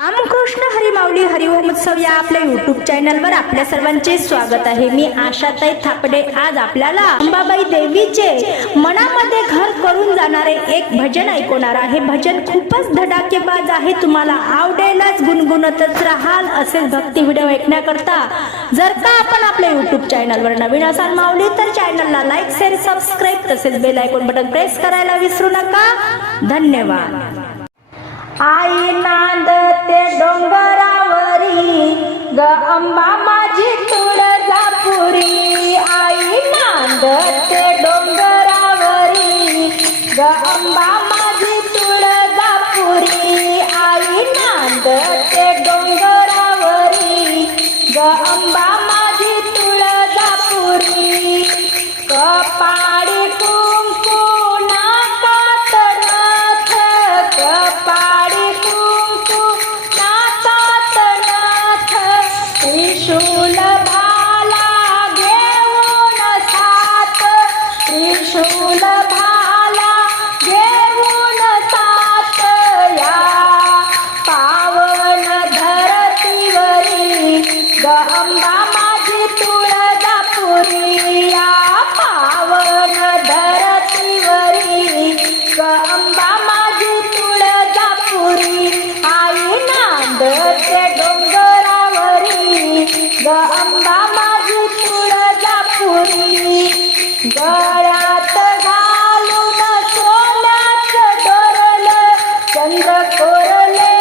रामकृष्ण हरिमाऊली हरिओम उत्सव या आपल्या युट्यूब चॅनलवर आपल्या सर्वांचे स्वागत आहे. मी आशाताई थापडे. आज आपल्याला अंबाबाई देवीचे मनामध्ये घर करून जाणारे एक भजन ऐकवणार आहे. भजन खूपच धडाकेबाज आहे. तुम्हाला आवडेलच गुणगुणतच राहाल असेच भक्ती व्हिडिओ ऐकण्याकरता. जर का आपण आपल्या युट्यूब चॅनलवर नवीन असाल माऊली तर चॅनलला लाईक शेअर सबस्क्राईब तसेच बेल आयकॉन बटन प्रेस करायला विसरू नका. धन्यवाद. आई नांदते डोंगरावरी ग अंबा माझी तुळजापुरी. आई नांदते डोंगरावरी ग अंबा माझी तुळजापुरी. आई नांदते डोंगरावरी ग अंबा माझी तुळजापुरी. कपा त्रिशूल भाला घेऊन साथ त्रिशूल भाला घेऊन साथ या पावन धरतीवरी ग अंबा माझी तुळजापुरी. या पावन धरतीवरी ग ग अंबा माझी तुळजापुरी गळ्यात घालून सोन्याचं डोरलं चंद्र कोरले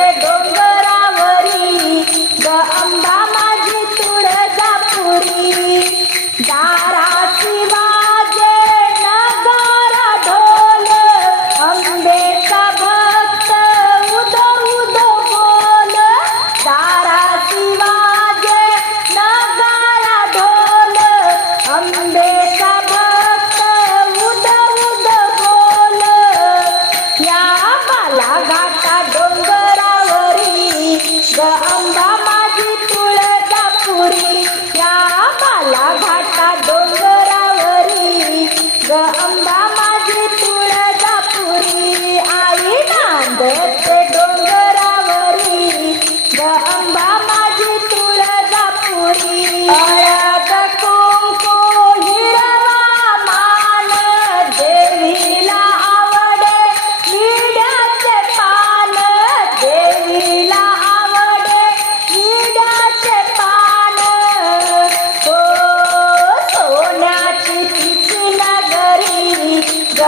नांदते डोंगरावरी डोंगरावरी ग माझी तुळजापुरी. हळद कुंकू हिरवा मान देवीला आवडे विड्याचे पान. देवीला आवडे विड्याचे पान. हो सोन्याची तिची नगरी ग